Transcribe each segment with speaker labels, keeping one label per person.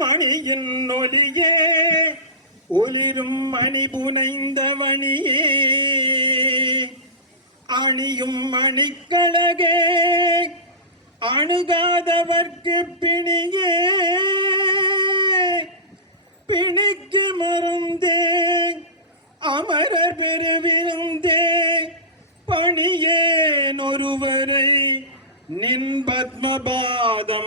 Speaker 1: மணியின் ஒலியே ஒளிரும் மணி புனைந்த மணியே அணியும் மணிக்கழகே அணுகாதவர்க்கு பிணியே பிணிக்கு மருந்தே அமர பெருவிருந்தே பணியேன் ஒருவரை நின் பத்மபாதம்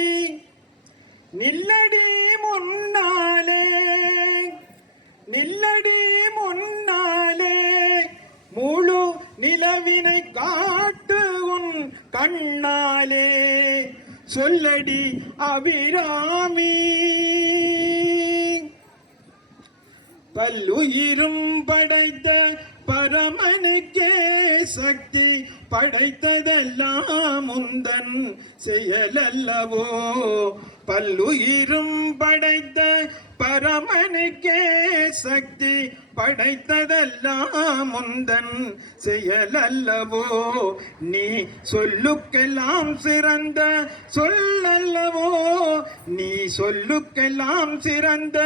Speaker 1: கண்ணாலே சொல்லடி அபிராமி பல்லுயிரும் படைத்த பரமனுக்கே சக்தி படைத்ததெல்லாம் முந்தன் செயலல்லவோ பல்லுயிரும் படைத்த பரமனுக்கே சக்தி படைத்ததெல்லாம் முந்தன் செயலல்லவோ நீ சொல்லுக்கெல்லாம் சிறந்த சொல்லல்லவோ நீ சொல்லுக்கெல்லாம் சிறந்த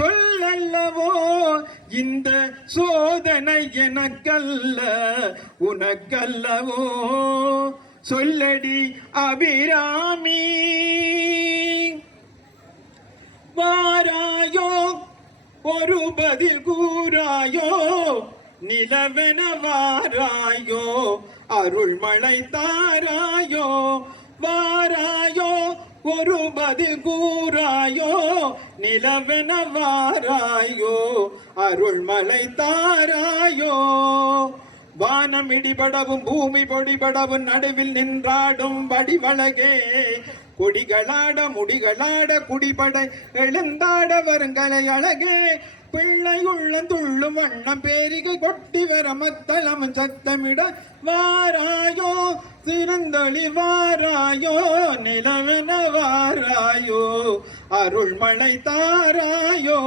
Speaker 1: சொல்லல்லவோ இந்த சோதனை எனக்கல்ல உனக்கல்லவோ சொல்லடி அபிராமி வாராயோ ஒரு பதில் கூறாயோ நிலவென வாராயோ அருள்மழை தாரா ஒரு பதில் கூறாயோ நிலவெனவாராயோ அருள்மலை தாராயோ வானம் இடிபடவும் பூமி பொடிபடவும் நடுவில் நின்றாடும் வடிவழகே கொடிகளாட முடிகளாட குடிபட எழுந்தாட வருங்கலை அழகே பிள்ளை உள்ள துள்ளும் வண்ணம் பேரிகை கொட்டி வர மத்தளம் சத்தமிட வாராய் சிறந்தொழிவாராயோ நிலவென வாராயோ அருள்மழை தாராயோ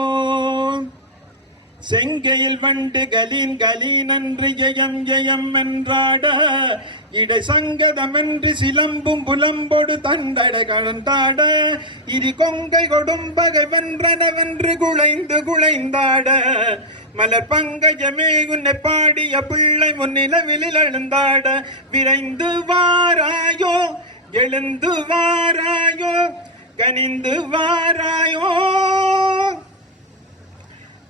Speaker 1: செங்கையில் வண்டு கலீன் கலீனன்று ஜெயம் ஜெயம் என்றாட இடை என்று சிலம்பும் புலம்பொடு தண்டடை கலந்தாட இரு கொங்கை கொடும்பகை வென்றனவென்று குழைந்து குழைந்தாட மலர் பங்கஜமே உன்னை பாடிய பிள்ளை முன்னிலவில் எழுந்தாட விரைந்து வாராயோ எழுந்து வாராயோ கனிந்து வாராயோ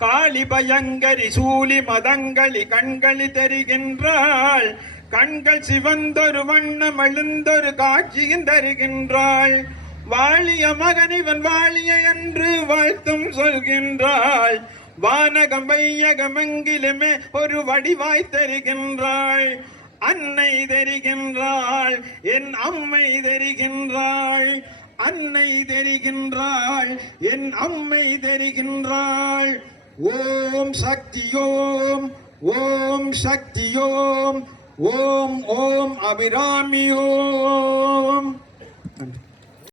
Speaker 1: காளி பயங்கரி சூலி மதங்களி கண்களி தெரிகின்றாள் கண்கள் சிவந்தொரு வண்ணம் எழுந்தொரு காட்சியும் தருகின்றாள் வாழிய மகன் இவன் வாழிய என்று வாழ்த்தும் சொல்கின்றாள் வானகம் வையகமெங்கிலுமே ஒரு வடிவாய் தருகின்றாள் அன்னை தெரிகின்றாள் என் அம்மை தெரிகின்றாள் அன்னை தெரிகின்றாள் என் அம்மை தெரிகின்றாள் ஓம் சக்தி ஓம் ஓம் சக்தி ஓம் ஓம் ஓம் அபிராமி ஓம்